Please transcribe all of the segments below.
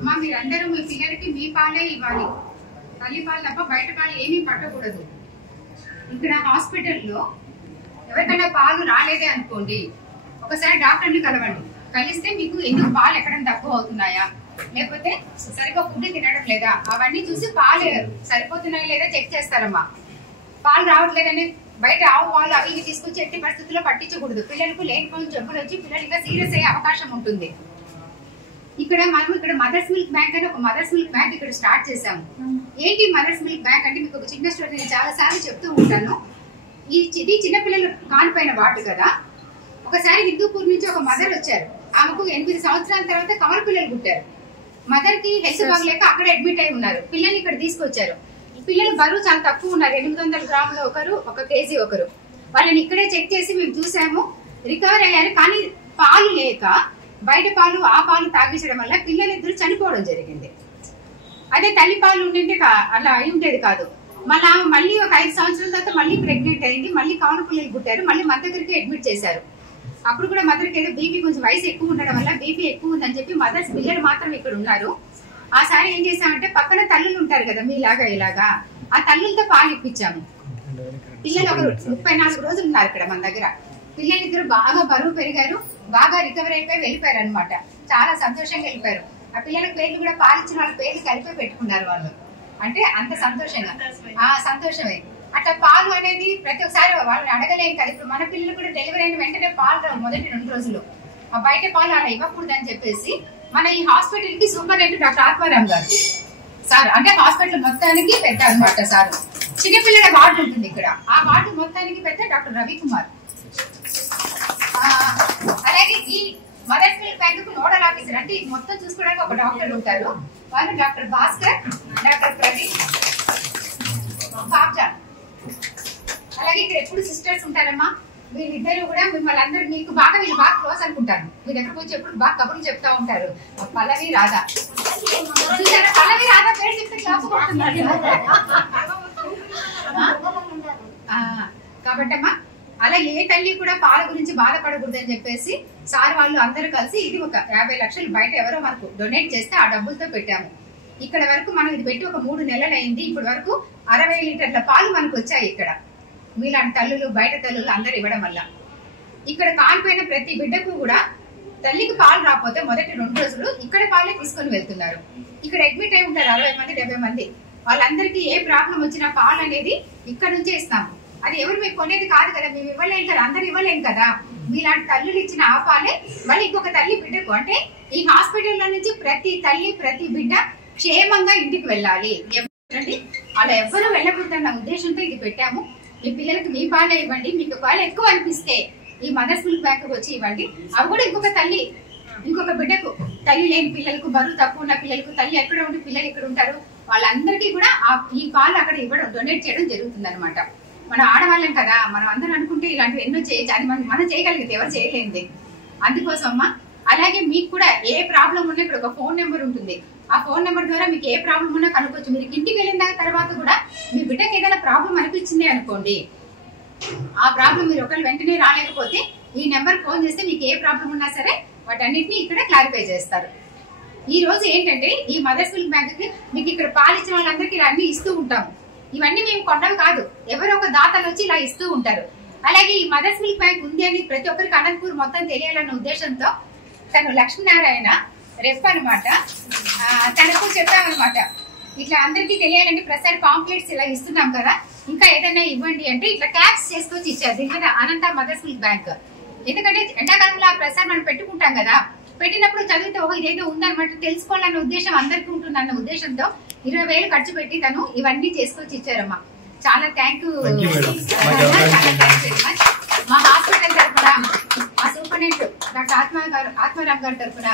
అమ్మా మీరందరూ మీ పిల్లలకి మీ పాలే ఇవ్వాలి, తల్లి పాలు తప్ప బయట పాలు ఏమీ పట్టకూడదు. ఇక్కడ హాస్పిటల్లో ఎవరికైనా పాలు రాలేదే అనుకోండి, ఒకసారి డాక్టర్ని కలవండి. కలిస్తే మీకు ఎందుకు పాలు ఎక్కడం తక్కువ అవుతున్నాయా, లేకపోతే సరిగ్గా ఫుడ్ తినడం లేదా, అవన్నీ చూసి పాలు సరిపోతున్నాయా లేదా చెక్ చేస్తారమ్మా. పాలు రావట్లేదని బయట ఆవు పాలు అవి ఇవి తీసుకొచ్చి ఎట్టి పరిస్థితుల్లో పట్టించకూడదు. పిల్లలకు లేనిపోయిన జబ్బులు వచ్చి పిల్లలు ఇంకా సీరియస్ అయ్యే అవకాశం ఉంటుంది. మనం ఇక్కడ మదర్స్ మిల్క్ బ్యాంక్ అని ఒక మదర్స్ మిల్క్ బ్యాంక్ ఇక్కడ స్టార్ట్ చేశాము. ఏంటి మదర్స్ మిల్క్ బ్యాంక్ అంటే మీకు ఒక చిన్న స్టోరీ నేను చాలా సార్లు చెప్తూ ఉంటాను. ఇది చిన్నపిల్లలు కానిపోయిన వాటి కదా. ఒకసారి హిందూపూర్ నుంచి ఒక మదర్ వచ్చారు. ఆమెకు 8 సంవత్సరాల తర్వాత కమల పిల్లలు పుట్టారు. మదర్ కి హెల్త్ బాగలేక అక్కడ అడ్మిట్ అయి ఉన్నారు. పిల్లల్ని ఇక్కడ తీసుకొచ్చారు. పిల్లలు బరువు చాలా తక్కువ ఉన్నారు, 800 గ్రాములు ఒకరు, 1 కేజీ ఒకరు. వాళ్ళని ఇక్కడే చెక్ చేసి మేము చూసాము, రికవర్ అయ్యారు. కానీ పాలు లేక బయట పాలు ఆ పాలు తాగించడం వల్ల పిల్లలిద్దరు చనిపోవడం జరిగింది. అదే తల్లి పాలు ఉండింటే అలా అయి ఉండేది కాదు. మళ్ళీ ఒక 5 సంవత్సరాల తర్వాత మళ్ళీ ప్రెగ్నెంట్ అయింది, మళ్ళీ కమల పిల్లలు పుట్టారు. మళ్ళీ మన దగ్గరికి అడ్మిట్ చేశారు. అప్పుడు కూడా మదర్కి ఏదో బీపీ కొంచెం వయసు ఎక్కువ ఉండడం వల్ల బీపీ ఎక్కువ ఉందని చెప్పి మదర్స్ పిల్లలు మాత్రం ఇక్కడ ఉన్నారు. ఆ సారి ఏం చేసామంటే పక్కన తల్లులు ఉంటారు కదా మీలాగా ఇలాగా, ఆ తల్లులతో పాలు ఇప్పించాము. పిల్లలు ఒక 34 రోజులు ఉన్నారు ఇక్కడ మన దగ్గర. పిల్లలిద్దరు బాగా బరువు పెరిగారు, బాగా రికవర్ అయిపోయి వెళ్ళిపోయారు అనమాట. చాలా సంతోషంగా వెళ్ళిపోయారు. ఆ పిల్లల పేర్లు కూడా పాలిచ్చిన వాళ్ళ పేర్లు కలిపి పెట్టుకున్నారు వాళ్ళు. అంటే అంత సంతోషంగా సంతోషమే. అట్లా పాలు అనేది ప్రతి ఒక్కసారి వాళ్ళని అడగలేం కదా. ఇప్పుడు మన పిల్లలు కూడా డెలివరీ అయిన వెంటనే పాలు మొదటి 2 రోజులు ఆ బయట పాలు అలా ఇవ్వకూడదు అని చెప్పేసి మన ఈ హాస్పిటల్ కి సూపరింటెండెంట్ డాక్టర్ ఆత్మారాం గారు సార్, అంటే హాస్పిటల్ మొత్తానికి పెద్ద అనమాట సార్. చిన్నపిల్లల వార్డు ఉంటుంది ఇక్కడ, ఆ వార్డు మొత్తానికి పెద్ద డాక్టర్ రవికుమార్. అలాగే ఈ మదర్స్ మిల్క్ బ్యాంక్ కు నోడల్ ఆఫీసర్ అంటే ఇది మొత్తం చూసుకోవడానికి ఒక డాక్టర్ ఉంటారు. వాళ్ళు డాక్టర్ భాస్కర్, డాక్టర్ ప్రదీప్, బాబ్జా. అలాగే ఇక్కడ ఎప్పుడు సిస్టర్స్ ఉంటారమ్మా. వీళ్ళిద్దరు కూడా మిమ్మల్ని అందరూ వీళ్ళు బాగా క్లోజ్ అనుకుంటారు. మీ దగ్గరకు వచ్చి ఎప్పుడు బాగా కబుర్లు చెప్తా ఉంటారు. పల్లవి రాధా, పల్లవి రాధా పేరు చెప్తే క్లాస్ కొడుతున్నారు కాబట్టి అమ్మా. అలా ఏ తల్లి కూడా పాల గురించి బాధపడకూడదు అని చెప్పేసి సార్ వాళ్ళు అందరూ కలిసి ఇది ఒక 50 లక్షలు బయట ఎవరో మనకు డొనేట్ చేస్తే ఆ డబ్బులతో పెట్టాము. ఇక్కడ వరకు మనం ఇది పెట్టి ఒక 3 నెలలు అయింది. ఇప్పటి వరకు 60 లీటర్ల పాలు మనకు వచ్చాయి. ఇక్కడ మీలాంటి తల్లులు బయట తల్లులు అందరు ఇవ్వడం వల్ల ఇక్కడ కాలిపోయిన ప్రతి బిడ్డకు కూడా తల్లికి పాలు రాకపోతే మొదటి 2 రోజులు ఇక్కడ పాలే తీసుకొని వెళ్తున్నారు. ఇక్కడ అడ్మిట్ అయి ఉంటారు 60 మంది 70 మంది. వాళ్ళందరికీ ఏ ప్రాబ్లం వచ్చినా పాలు అనేది ఇక్కడ నుంచే ఇస్తాము. అది ఎవరు మీకు కొనేది కాదు కదా, మేము ఇవ్వలేం కదా, అందరు ఇవ్వలేం కదా. మీలాంటి తల్లులు ఇచ్చిన ఆ పాలే మళ్ళీ ఇంకొక తల్లి బిడ్డకు, అంటే ఈ హాస్పిటల్లో నుంచి ప్రతి తల్లి ప్రతి బిడ్డ క్షేమంగా ఇంటికి వెళ్ళాలి. అలా ఎవ్వరూ వెళ్ళకూడదన్న ఉద్దేశంతో ఇది పెట్టాము. మీ పిల్లలకి మీ పాలే ఇవ్వండి. మీకు పాలు ఎక్కువ అనిపిస్తే ఈ మదర్స్ మిల్క్ బ్యాంక్ వచ్చి ఇవ్వండి. అవి కూడా ఇంకొక బిడ్డకు, తల్లి లేని పిల్లలకు, బరువు తక్కువ ఉన్న పిల్లలకు, తల్లి ఎక్కడ ఉండి పిల్లలు ఇక్కడ ఉంటారు వాళ్ళందరికీ కూడా ఈ పాలు అక్కడ ఇవ్వడం డొనేట్ చేయడం జరుగుతుంది అనమాట. మన ఆడవాళ్ళం కదా, మనం అందరూ అనుకుంటే ఇలాంటివి ఎన్నో చేయొచ్చు. అది మనం చేయగలిగితే ఎవరు చేయలేంది. అందుకోసం అమ్మా. అలాగే మీకు కూడా ఏ ప్రాబ్లం ఉన్నా ఇక్కడ ఒక ఫోన్ నెంబర్ ఉంటుంది. ఆ ఫోన్ నెంబర్ ద్వారా మీకు ఏ ప్రాబ్లం ఉన్నా కనుక్కోవచ్చు. మీరు ఇంటికి వెళ్ళిన తర్వాత కూడా మీ బిడ్డకి ఏదైనా ప్రాబ్లం అనిపించింది అనుకోండి, ఆ ప్రాబ్లం మీరు ఒకళ్ళు వెంటనే రాలేకపోతే ఈ నెంబర్ ఫోన్ చేస్తే మీకు ఏ ప్రాబ్లం ఉన్నా సరే వాటన్నిటిని ఇక్కడ క్లారిఫై చేస్తారు. ఈ రోజు ఏంటంటే ఈ మదర్స్ మిల్క్ బ్యాంక్ కి మీకు ఇక్కడ పాలిచ్చిన వాళ్ళందరికీ ఇలా అన్ని ఇస్తూ ఉంటాము. ఇవన్నీ మేము కొనడం కాదు, ఎవరో ఒక దాతలు వచ్చి ఇలా ఇస్తూ ఉంటారు. అలాగే ఈ మదర్స్ మిల్క్ బ్యాంక్ ఉంది అని ప్రతి ఒక్కరికి అనంతపూర్ మొత్తం తెలియాలన్న ఉద్దేశంతో తను లక్ష్మీనారాయణ రెప్ అనమాట, తనకు చెప్పామన్నమాట. ఇట్లా అందరికీ తెలియాలంటే ప్రసాద్ పాంప్లెట్స్ ఇలా ఇస్తున్నాం కదా, ఇంకా ఏదైనా ఇవ్వండి అంటే ఇట్లా క్యాప్స్ చేసుకొచ్చి ఇచ్చారు. దీని మీద అనంత మదర్స్ మిల్క్ బ్యాంక్. ఎందుకంటే ఎండాకాలంలో ఆ ప్రసాద్ మనం పెట్టుకుంటాం కదా, పెట్టినప్పుడు చదివితే ఇదేదో ఉందన్నమాట తెలుసుకోవాలన్న ఉద్దేశం అందరికీ ఉంటుందన్న ఉద్దేశంతో 20,000 ఖర్చు పెట్టి తను ఇవన్నీ చేసుకొచ్చి ఇచ్చారమ్మా. చాలా థ్యాంక్ యూ. మా హాస్పిటల్ తరఫున, మా సూపరింటెండెంట్ డాక్టర్ ఆత్మారాం గారి తరఫున,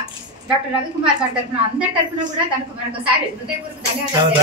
డాక్టర్ రవికుమార్ గారి తరఫున, అందరి తరఫున కూడా తనకు మరొకసారి హృదయపూర్వక ధన్యవాదాలు.